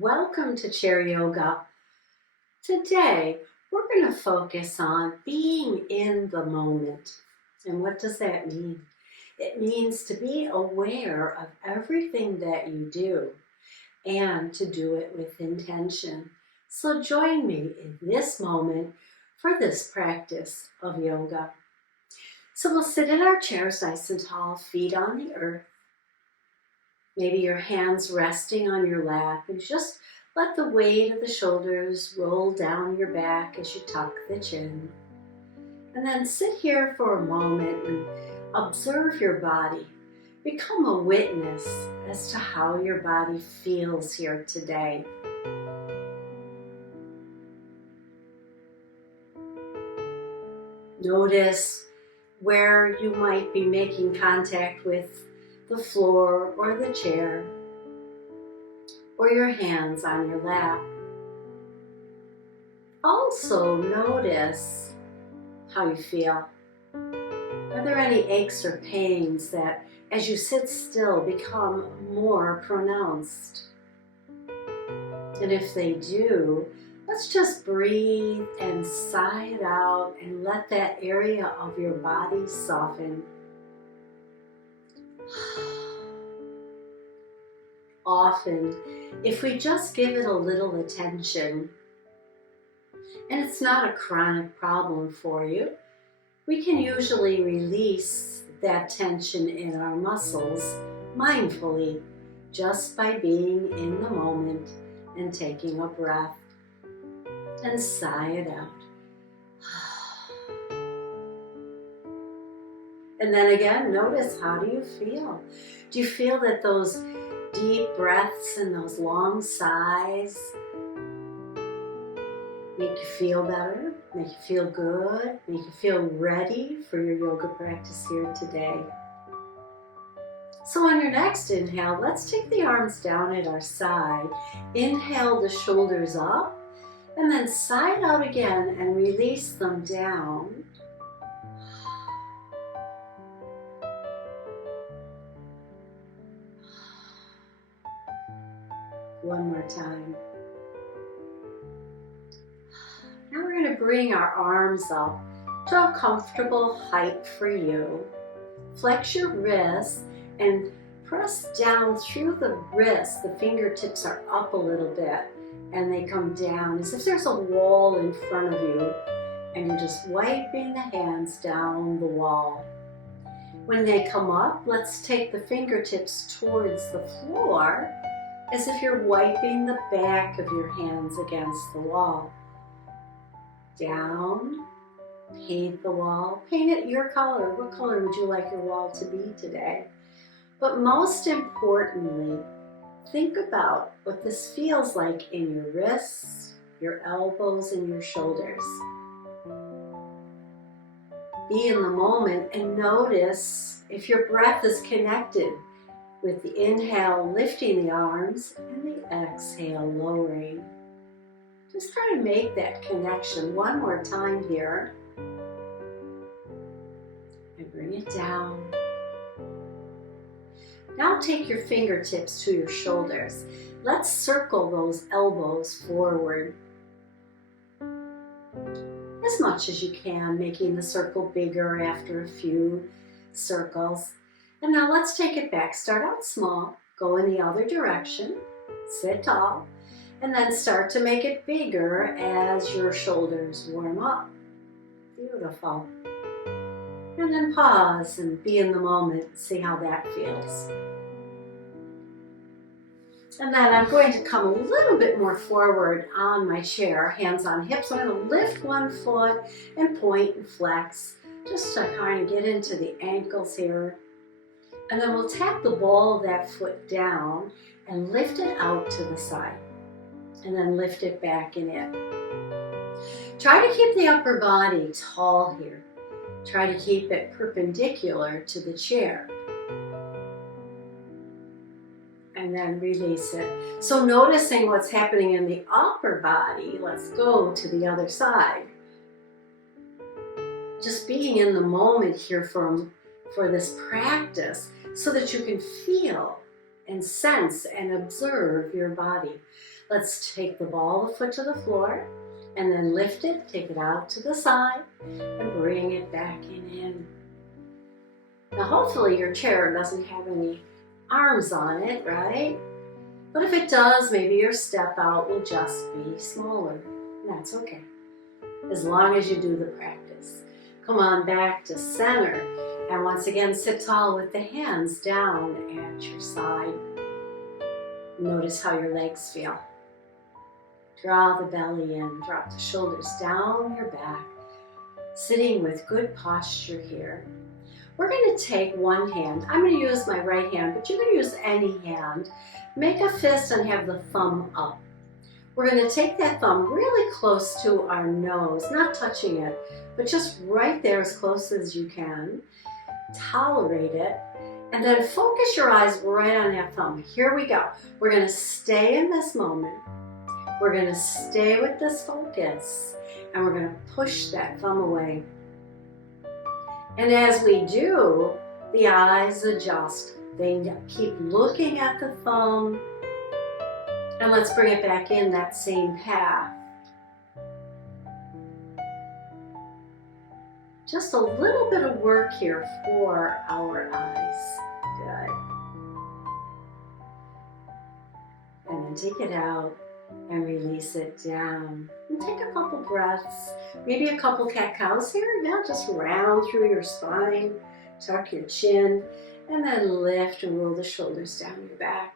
Welcome to Chair Yoga. Today, we're going to focus on being in the moment. And what does that mean? It means to be aware of everything that you do and to do it with intention. So join me in this moment for this practice of yoga. So we'll sit in our chairs nice and tall, feet on the earth. Maybe your hands resting on your lap, and just let the weight of the shoulders roll down your back as you tuck the chin. And then sit here for a moment and observe your body. Become a witness as to how your body feels here today. Notice where you might be making contact with the floor or the chair, or your hands on your lap. Also notice how you feel. Are there any aches or pains that, as you sit still, become more pronounced? And if they do, let's just breathe and sigh it out and let that area of your body soften. Often, if we just give it a little attention, and it's not a chronic problem for you, we can usually release that tension in our muscles mindfully just by being in the moment and taking a breath and sigh it out. And then again, notice, how do you feel? Do you feel that those deep breaths and those long sighs make you feel better, make you feel good, make you feel ready for your yoga practice here today? So on your next inhale, let's take the arms down at our side. Inhale the shoulders up, and then sigh it out again and release them down. One more time. Now we're going to bring our arms up to a comfortable height for you. Flex your wrists and press down through the wrists. The fingertips are up a little bit and they come down as if there's a wall in front of you, and you're just wiping the hands down the wall. When they come up, let's take the fingertips towards the floor as if you're wiping the back of your hands against the wall. Down, paint the wall, paint it your color. What color would you like your wall to be today? But most importantly, think about what this feels like in your wrists, your elbows, and your shoulders. Be in the moment and notice if your breath is connected with the inhale, lifting the arms, and the exhale, lowering. Just try to make that connection one more time here. And bring it down. Now take your fingertips to your shoulders. Let's circle those elbows forward as much as you can, making the circle bigger after a few circles. And now let's take it back. Start out small, go in the other direction, sit tall, and then start to make it bigger as your shoulders warm up. Beautiful. And then pause and be in the moment, see how that feels. And then I'm going to come a little bit more forward on my chair, hands on hips. I'm going to lift one foot and point and flex, just to kind of get into the ankles here. And then we'll tap the ball of that foot down and lift it out to the side. And then lift it back and in. Try to keep the upper body tall here. Try to keep it perpendicular to the chair. And then release it. So noticing what's happening in the upper body, let's go to the other side. Just being in the moment here for this practice so that you can feel and sense and observe your body. Let's take the ball of the foot to the floor and then lift it, take it out to the side and bring it back in. Now hopefully your chair doesn't have any arms on it, right? But if it does, maybe your step out will just be smaller. That's okay, as long as you do the practice. Come on back to center, and once again sit tall with the hands down at your side. Notice how your legs feel. Draw the belly in, drop the shoulders down your back, sitting with good posture here. We're going to take one hand. I'm going to use my right hand, but you can use any hand. Make a fist and have the thumb up. We're going to take that thumb really close to our nose, not touching it, but just right there as close as you can. Tolerate it. And then focus your eyes right on that thumb. Here we go. We're going to stay in this moment. We're going to stay with this focus. And we're going to push that thumb away. And as we do, the eyes adjust. They keep looking at the thumb. And let's bring it back in that same path. Just a little bit of work here for our eyes. Good. And then take it out and release it down. And take a couple breaths, maybe a couple cat-cows here. Yeah, just round through your spine, tuck your chin, and then lift and roll the shoulders down your back.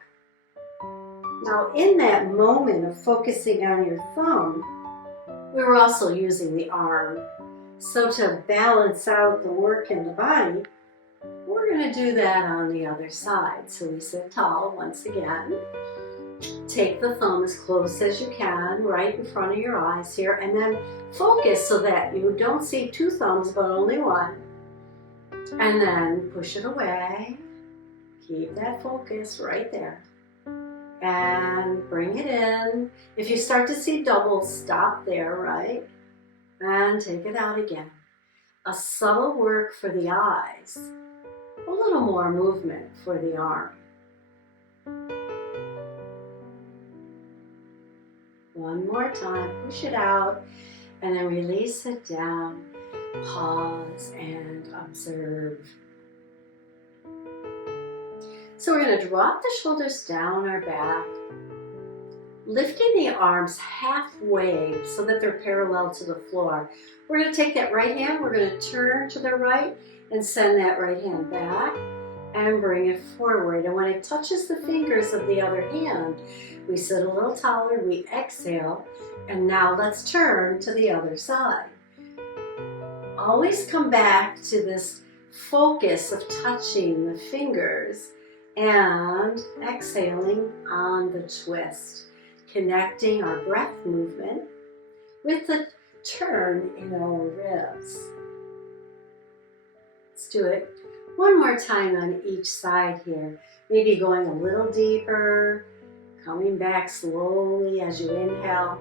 Now in that moment of focusing on your thumb, we were also using the arm. So to balance out the work in the body, we're going to do that on the other side. So we sit tall once again. Take the thumb as close as you can, right in front of your eyes here, and then focus so that you don't see two thumbs but only one. And then push it away. Keep that focus right there. And bring it in. If you start to see doubles, stop there, right? And take it out again. A subtle work for the eyes. A little more movement for the arm. One more time, push it out, and then release it down. Pause and observe. So we're going to drop the shoulders down our back, lifting the arms halfway so that they're parallel to the floor. We're going to take that right hand, we're going to turn to the right and send that right hand back and bring it forward. And when it touches the fingers of the other hand, we sit a little taller, we exhale, and now let's turn to the other side. Always come back to this focus of touching the fingers and exhaling on the twist, connecting our breath movement with the turn in our ribs. Let's do it one more time on each side here. Maybe going a little deeper, coming back slowly as you inhale.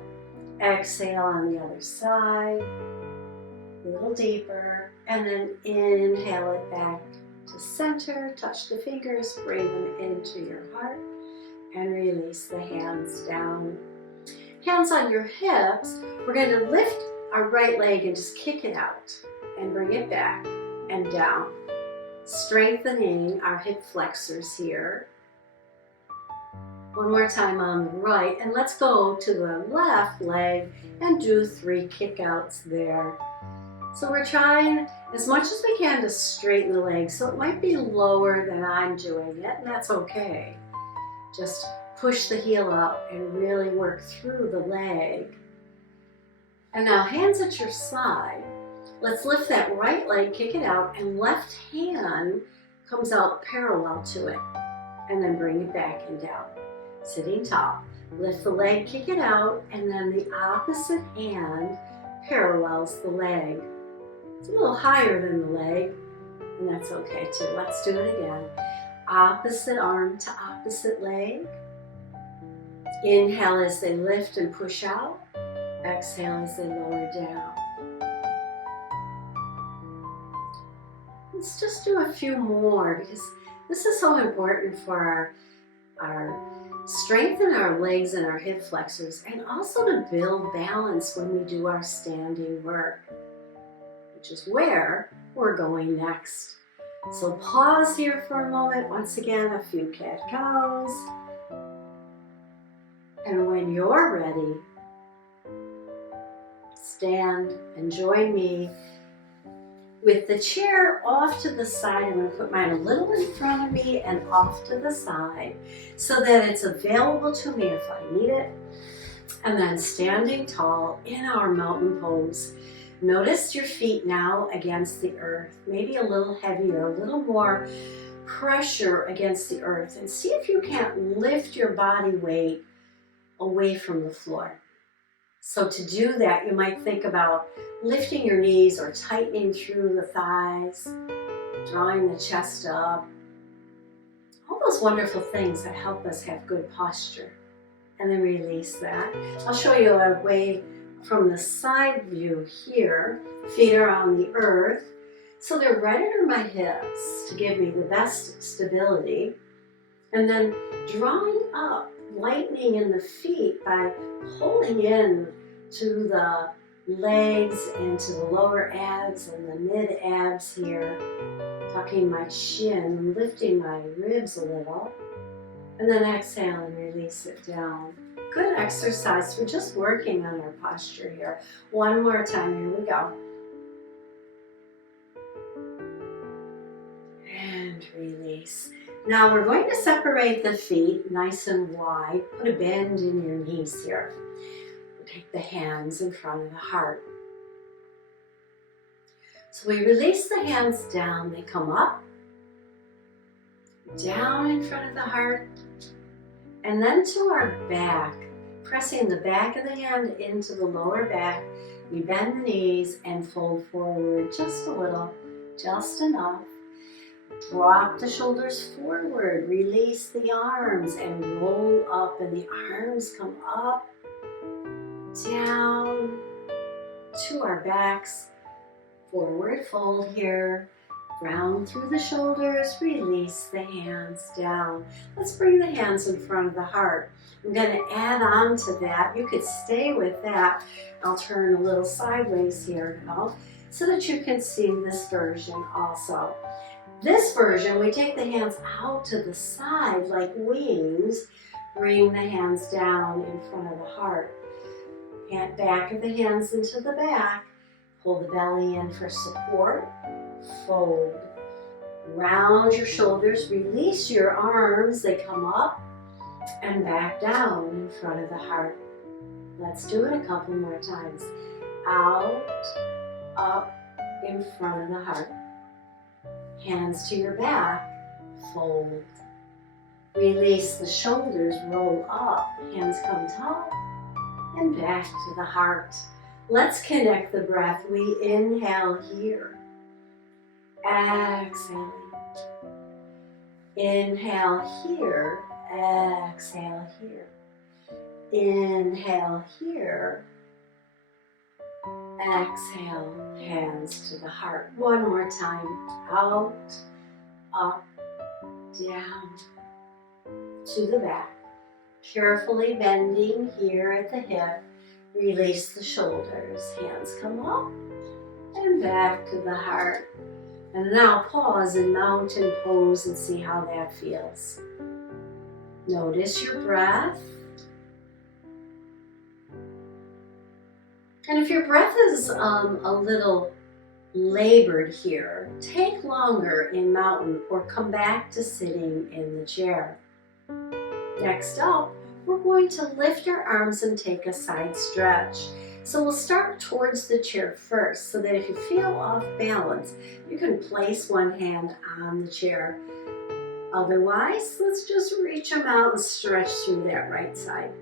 Exhale on the other side, a little deeper, and then inhale it back to center. Touch the fingers, bring them into your heart, and release the hands down. Hands on your hips. We're going to lift our right leg and just kick it out and bring it back and down, strengthening our hip flexors here. One more time on the right, and let's go to the left leg and do 3 kickouts there. So we're trying as much as we can to straighten the leg, so it might be lower than I'm doing it, and that's okay. Just push the heel up and really work through the leg. And now hands at your side. Let's lift that right leg, kick it out, and left hand comes out parallel to it. And then bring it back and down. Sitting tall. Lift the leg, kick it out, and then the opposite hand parallels the leg. It's a little higher than the leg, and that's okay too. Let's do it again. Opposite arm to opposite leg. Inhale as they lift and push out. Exhale as they lower down. Let's just do a few more because this is so important for our strengthen our legs and our hip flexors, and also to build balance when we do our standing work, which is where we're going next. So pause here for a moment. Once again, a few cat-cows. And when you're ready, stand and join me with the chair off to the side. I'm going to put mine a little in front of me and off to the side so that it's available to me if I need it. And then standing tall in our mountain pose. Notice your feet now against the earth, maybe a little heavier, a little more pressure against the earth. And see if you can't lift your body weight away from the floor. So to do that, you might think about lifting your knees or tightening through the thighs, drawing the chest up. All those wonderful things that help us have good posture. And then release that. I'll show you a way from the side view here. Feet are on the earth, so they're right under my hips to give me the best stability. And then drawing up, lightening in the feet by pulling in to the legs and to the lower abs and the mid abs here, tucking my chin, lifting my ribs a little, and then exhale and release it down. Good exercise. We're just working on our posture here. One more time, here we go. And release. Now we're going to separate the feet nice and wide. Put a bend in your knees here. Take the hands in front of the heart. So we release the hands down. They come up, down in front of the heart, and then to our back. Pressing the back of the hand into the lower back. We bend the knees and fold forward just a little, just enough. Drop the shoulders forward, release the arms and roll up, and the arms come up, down to our backs, forward fold here, round through the shoulders, release the hands down. Let's bring the hands in front of the heart. I'm going to add on to that. You could stay with that. I'll turn a little sideways here now so that you can see this version also. This version, we take the hands out to the side like wings, bring the hands down in front of the heart. Hand back of the hands into the back, pull the belly in for support, fold. Round your shoulders, release your arms, they come up and back down in front of the heart. Let's do it a couple more times. Out, up, in front of the heart. Hands to your back, fold. Release the shoulders, roll up, hands come tall, and back to the heart. Let's connect the breath. We inhale here. Exhaling. Inhale here. Exhale here. Inhale here. Exhale, hands to the heart. One more time. Out, up, down, to the back. Carefully bending here at the hip. Release the shoulders. Hands come up and back to the heart. And now pause in mountain pose and see how that feels. Notice your breath. And if your breath is a little labored here, take longer in mountain or come back to sitting in the chair. Next up, we're going to lift our arms and take a side stretch. So we'll start towards the chair first so that if you feel off balance, you can place one hand on the chair. Otherwise, let's just reach them out and stretch through that right side.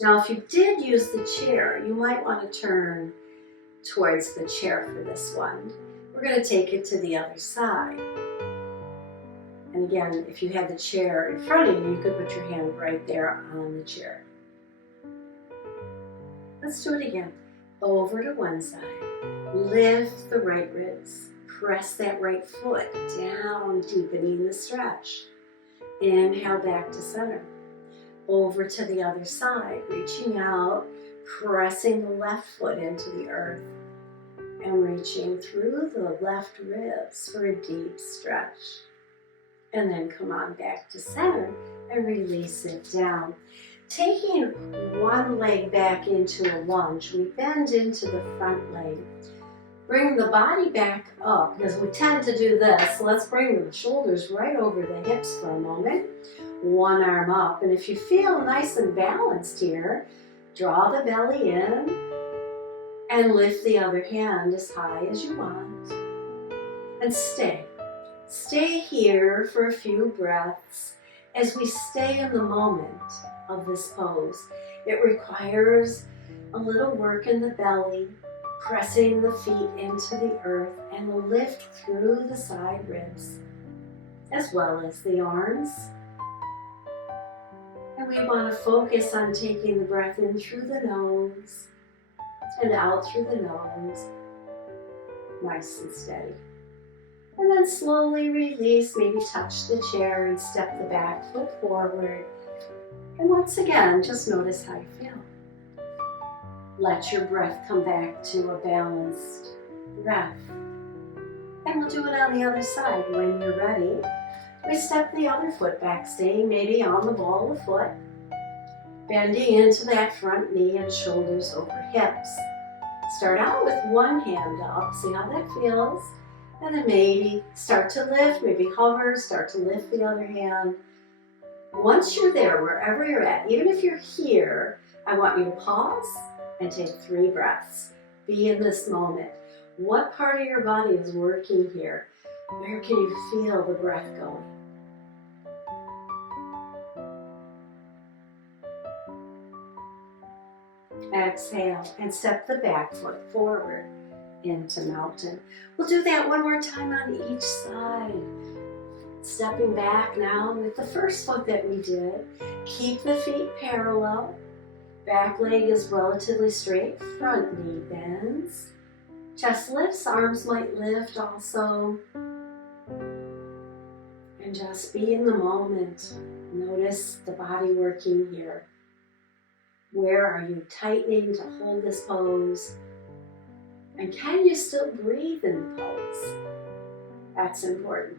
Now, if you did use the chair, you might want to turn towards the chair for this one. We're going to take it to the other side. And again, if you had the chair in front of you, you could put your hand right there on the chair. Let's do it again. Over to one side. Lift the right ribs. Press that right foot down, deepening the stretch. Inhale back to center. over to the other side, reaching out, pressing the left foot into the earth, and reaching through the left ribs for a deep stretch. And then come on back to center and release it down. Taking one leg back into a lunge, we bend into the front leg. Bring the body back up, because we tend to do this. Let's bring the shoulders right over the hips for a moment. One arm up, and if you feel nice and balanced here, draw the belly in and lift the other hand as high as you want. And stay. Stay here for a few breaths as we stay in the moment of this pose. It requires a little work in the belly, pressing the feet into the earth and a lift through the side ribs, as well as the arms. And we want to focus on taking the breath in through the nose and out through the nose, nice and steady. And then slowly release, maybe touch the chair and step the back foot forward. And once again, just notice how you feel. Let your breath come back to a balanced breath. And we'll do it on the other side. When you're ready, we step the other foot back, staying maybe on the ball of the foot, bending into that front knee and shoulders over hips. Start out with one hand up, see how that feels, and then maybe start to lift, maybe hover, start to lift the other hand. Once you're there, wherever you're at, even if you're here, I want you to pause and take 3 breaths. Be in this moment. What part of your body is working here? Where can you feel the breath going? Exhale and step the back foot forward into mountain. We'll do that one more time on each side. Stepping back now with the first foot that we did. Keep the feet parallel. Back leg is relatively straight. Front knee bends. Chest lifts, arms might lift also. And just be in the moment. Notice the body working here. Where are you tightening to hold this pose? And can you still breathe in the pose? That's important.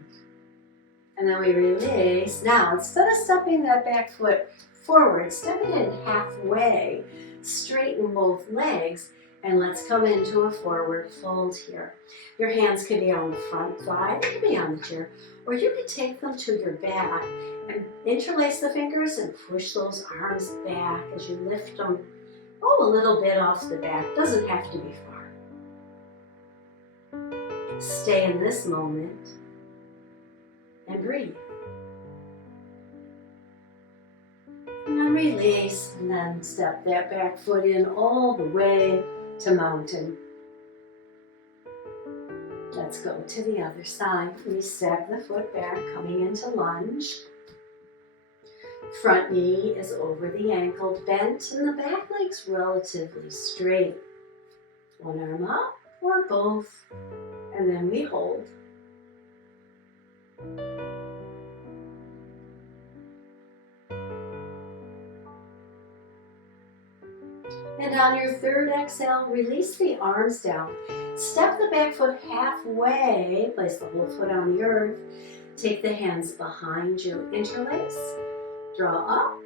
And then we release. Now, instead of stepping that back foot forward, step it in halfway, straighten both legs, and let's come into a forward fold here. Your hands can be on the front thigh, they can be on the chair, or you can take them to your back and interlace the fingers and push those arms back as you lift them, a little bit off the back. Doesn't have to be far. Stay in this moment and breathe. And then release, and then step that back foot in all the way to mountain. Let's go to the other side. We step the foot back, coming into lunge. Front knee is over the ankle, bent, and the back leg's relatively straight. One arm up, or both, and then we hold. And on your third exhale, release the arms down. Step the back foot halfway, place the whole foot on the earth. Take the hands behind you, interlace, draw up,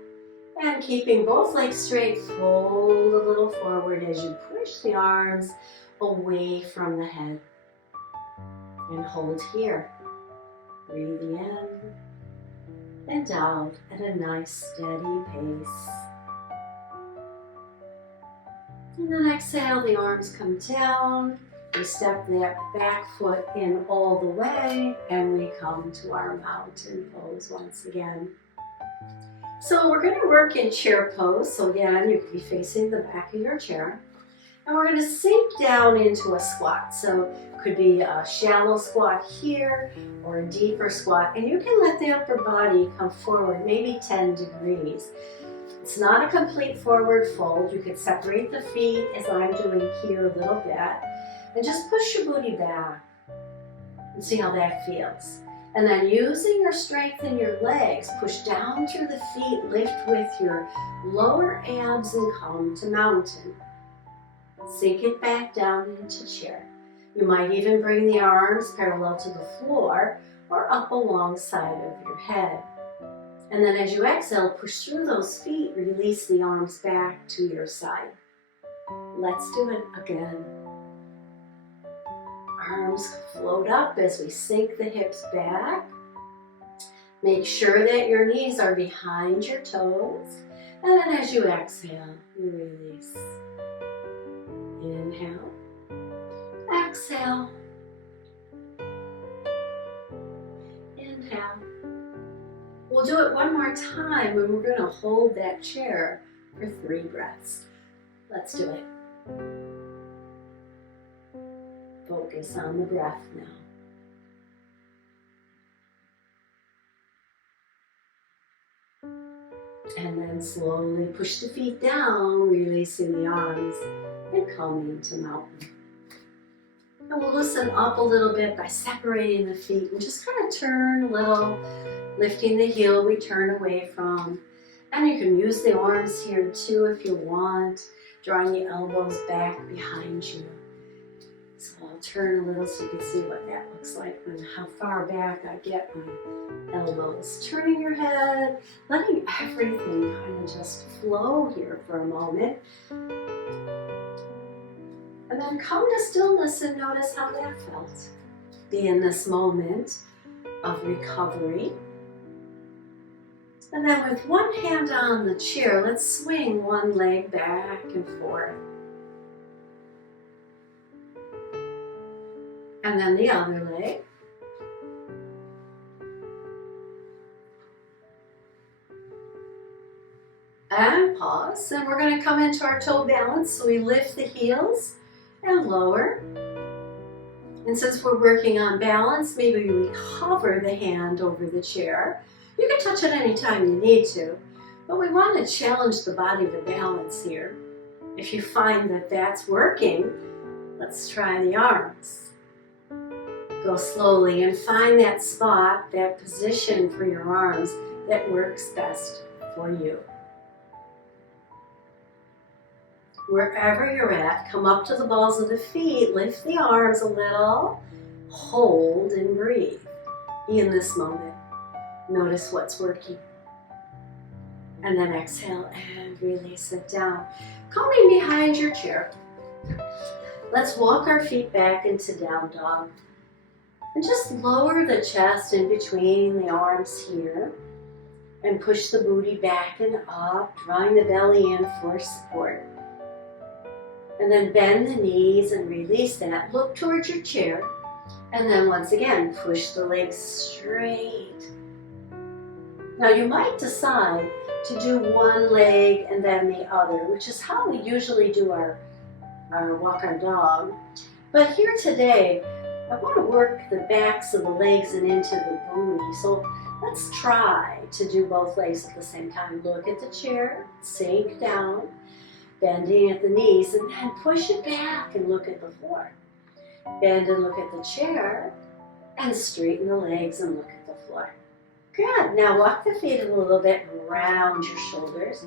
and keeping both legs straight, fold a little forward as you push the arms away from the head. And hold here. Breathing in and out at a nice steady pace. And then exhale, the arms come down. We step that back foot in all the way, and we come to our mountain pose once again. So we're going to work in chair pose. So again, you could be facing the back of your chair. And we're going to sink down into a squat. So it could be a shallow squat here or a deeper squat. And you can let the upper body come forward, maybe 10 degrees. It's not a complete forward fold. You could separate the feet as I'm doing here a little bit. And just push your booty back and see how that feels. And then using your strength in your legs, push down through the feet, lift with your lower abs and come to mountain. Sink it back down into chair. You might even bring the arms parallel to the floor or up alongside of your head. And then as you exhale, push through those feet, release the arms back to your side. Let's do it again. Arms float up as we sink the hips back. Make sure that your knees are behind your toes. And then as you exhale, you release. Inhale. Exhale. Inhale. We'll do it one more time and we're going to hold that chair for 3 breaths. Let's do it. Focus on the breath now. And then slowly push the feet down, releasing the arms and coming to mountain. And we'll loosen up a little bit by separating the feet and just kind of turn a little, lifting the heel we turn away from. And you can use the arms here too if you want, drawing the elbows back behind you. So I'll turn a little so you can see what that looks like and how far back I get my elbows. Turning your head, letting everything kind of just flow here for a moment. And then come to stillness and notice how that felt. Be in this moment of recovery. And then with one hand on the chair, let's swing one leg back and forth. And then the other leg. And pause. And we're going to come into our toe balance. So we lift the heels and lower. And since we're working on balance, maybe we hover the hand over the chair. You can touch it anytime you need to, but we want to challenge the body to balance here. If you find that that's working, let's try the arms. Go slowly and find that spot, that position for your arms that works best for you. Wherever you're at, come up to the balls of the feet, lift the arms a little, hold and breathe. Be in this moment. Notice what's working. And then exhale and release it down. Coming behind your chair. Let's walk our feet back into down dog. And just lower the chest in between the arms here. And push the booty back and up, drawing the belly in for support. And then bend the knees and release that. Look towards your chair. And then once again, push the legs straight. Now you might decide to do one leg and then the other, which is how we usually do our walk our dog. But here today, I want to work the backs of the legs and into the booty. So let's try to do both legs at the same time. Look at the chair, sink down, bending at the knees, and then push it back and look at the floor. Bend and look at the chair, and straighten the legs and look at the floor. Good. Now walk the feet a little bit around your shoulders.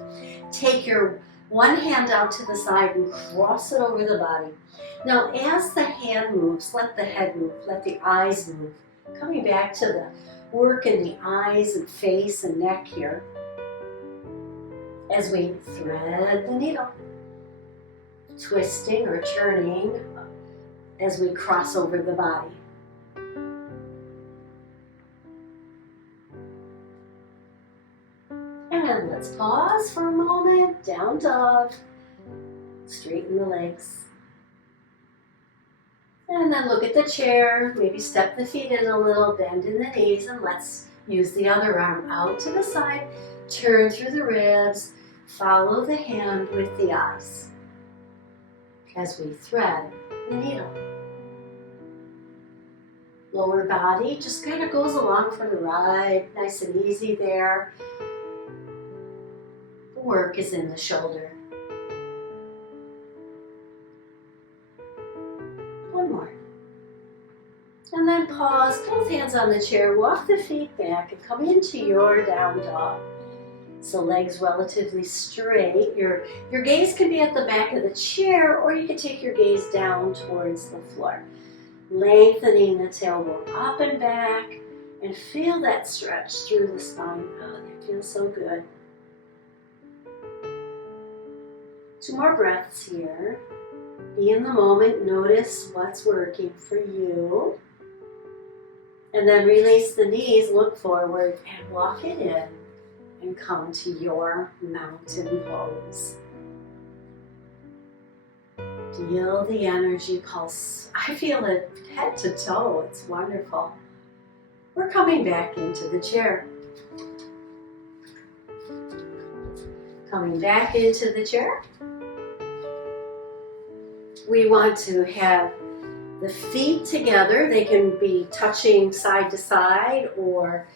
Take your one hand out to the side and cross it over the body. Now as the hand moves, let the head move, let the eyes move. Coming back to the work in the eyes and face and neck here. As we thread the needle. Twisting or turning as we cross over the body. And let's pause for a moment. Down dog. Straighten the legs. And then look at the chair. Maybe step the feet in a little, bend in the knees, and let's use the other arm out to the side. Turn through the ribs. Follow the hand with the eyes as we thread the needle. Lower body just kind of goes along for the ride, nice and easy there. The work is in the shoulder. One more. And then pause, both hands on the chair, walk the feet back and come into your down dog. So legs relatively straight. Your gaze can be at the back of the chair, or you can take your gaze down towards the floor. Lengthening the tailbone up and back, and feel that stretch through the spine. Oh, that feels so good. 2 more breaths here. Be in the moment, notice what's working for you. And then release the knees, look forward, and walk it in. And come to your mountain pose. Feel the energy pulse. I feel it head to toe. It's wonderful. We're coming back into the chair. Coming back into the chair. We want to have the feet together. They can be touching side to side, or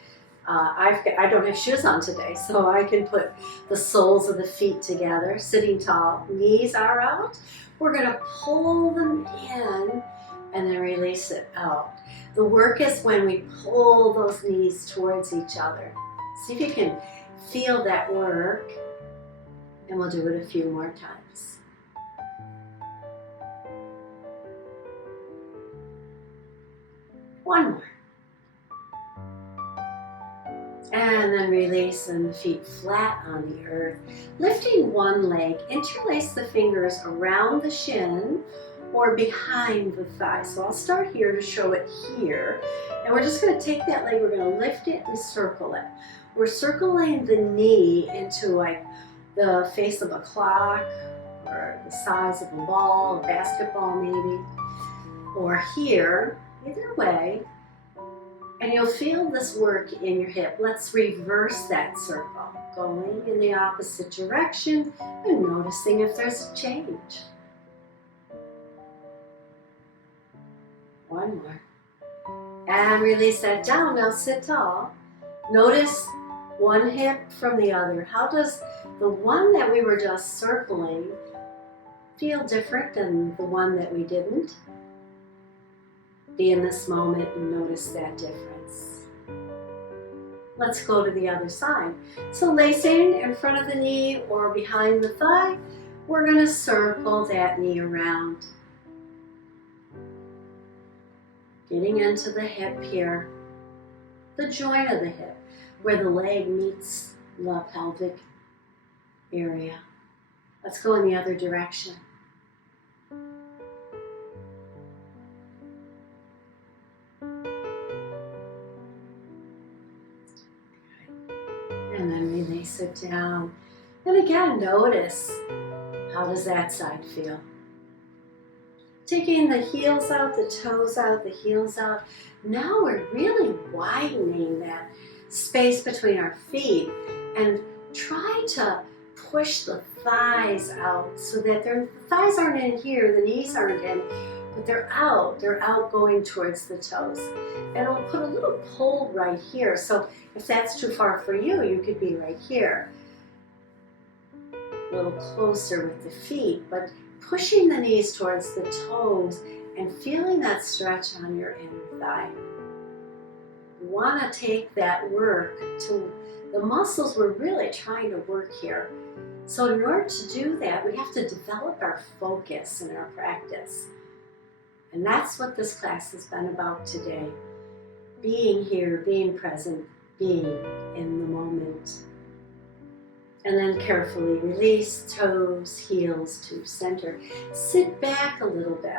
I don't have shoes on today, so I can put the soles of the feet together, sitting tall. Knees are out. We're going to pull them in and then release it out. The work is when we pull those knees towards each other. See if you can feel that work, and we'll do it a few more times. One more. And then release, and the feet flat on the earth. Lifting one leg, interlace the fingers around the shin or behind the thigh. So I'll start here to show it here. And we're just going to take that leg, we're going to lift it and circle it. We're circling the knee into like the face of a clock, or the size of a ball, a basketball maybe, or here, either way. And you'll feel this work in your hip. Let's reverse that circle, going in the opposite direction and noticing if there's a change. One more. And release that down. Now sit tall. Notice one hip from the other. How does the one that we were just circling feel different than the one that we didn't? Be in this moment and notice that difference. Let's go to the other side. So lacing in front of the knee or behind the thigh, we're going to circle that knee around. Getting into the hip here, the joint of the hip, where the leg meets the pelvic area. Let's go in the other direction. And then release it down. And again, notice, how does that side feel? Taking the heels out, the toes out, the heels out. Now we're really widening that space between our feet and try to push the thighs out so that the thighs aren't in here, the knees aren't in, but they're out going towards the toes. And it'll put a little pull right here. So if that's too far for you, you could be right here. A little closer with the feet, but pushing the knees towards the toes and feeling that stretch on your inner thigh. You want to take that work to the muscles we're really trying to work here. So in order to do that, we have to develop our focus in our practice. And that's what this class has been about today. Being here, being present, being in the moment. And then carefully release toes, heels to center. Sit back a little bit.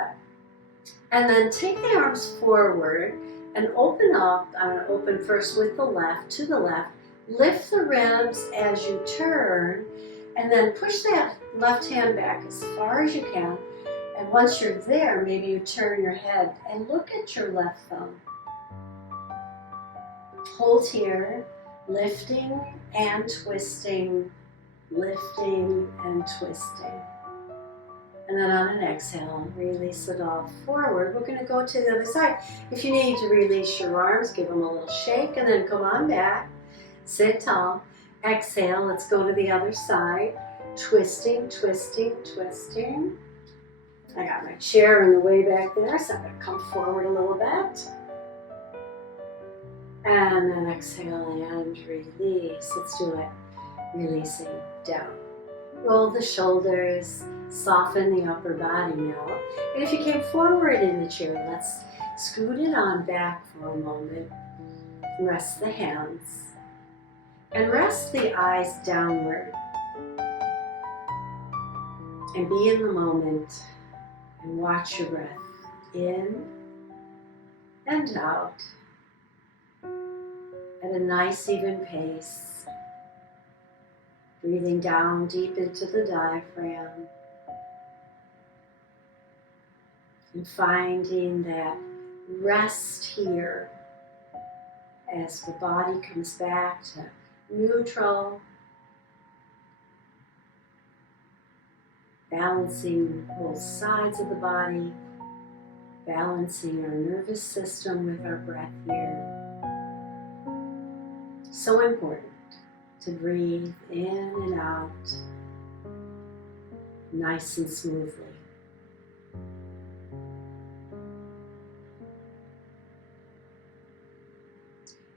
And then take the arms forward and open up. I'm going to open first with the left, to the left. Lift the ribs as you turn. And then push that left hand back as far as you can. And once you're there, maybe you turn your head and look at your left thumb. Hold here, lifting and twisting, lifting and twisting. And then on an exhale, release it all forward. We're going to go to the other side. If you need to release your arms, give them a little shake and then come on back. Sit tall. Exhale, let's go to the other side. Twisting, twisting, twisting. I got my chair in the way back there, so I'm going to come forward a little bit. And then exhale and release. Let's do it. Releasing down. Roll the shoulders, soften the upper body now. And if you came forward in the chair, let's scoot it on back for a moment. Rest the hands. And rest the eyes downward. And be in the moment. And watch your breath in and out at a nice even pace. Breathing down deep into the diaphragm and finding that rest here as the body comes back to neutral, balancing both sides of the body, balancing our nervous system with our breath here. So important to breathe in and out nice and smoothly.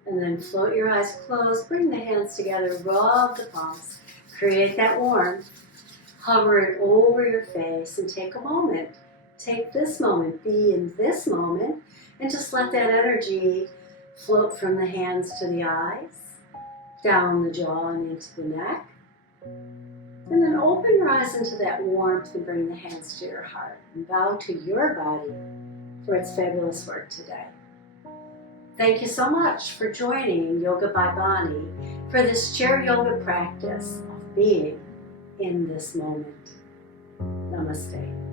And then float your eyes closed, bring the hands together, rub the palms, create that warmth, hover it over your face and take a moment. Take this moment, be in this moment, and just let that energy float from the hands to the eyes, down the jaw and into the neck. And then open your eyes into that warmth and bring the hands to your heart and bow to your body for its fabulous work today. Thank you so much for joining Yoga by Bonnie for this chair yoga practice of being in this moment. Namaste.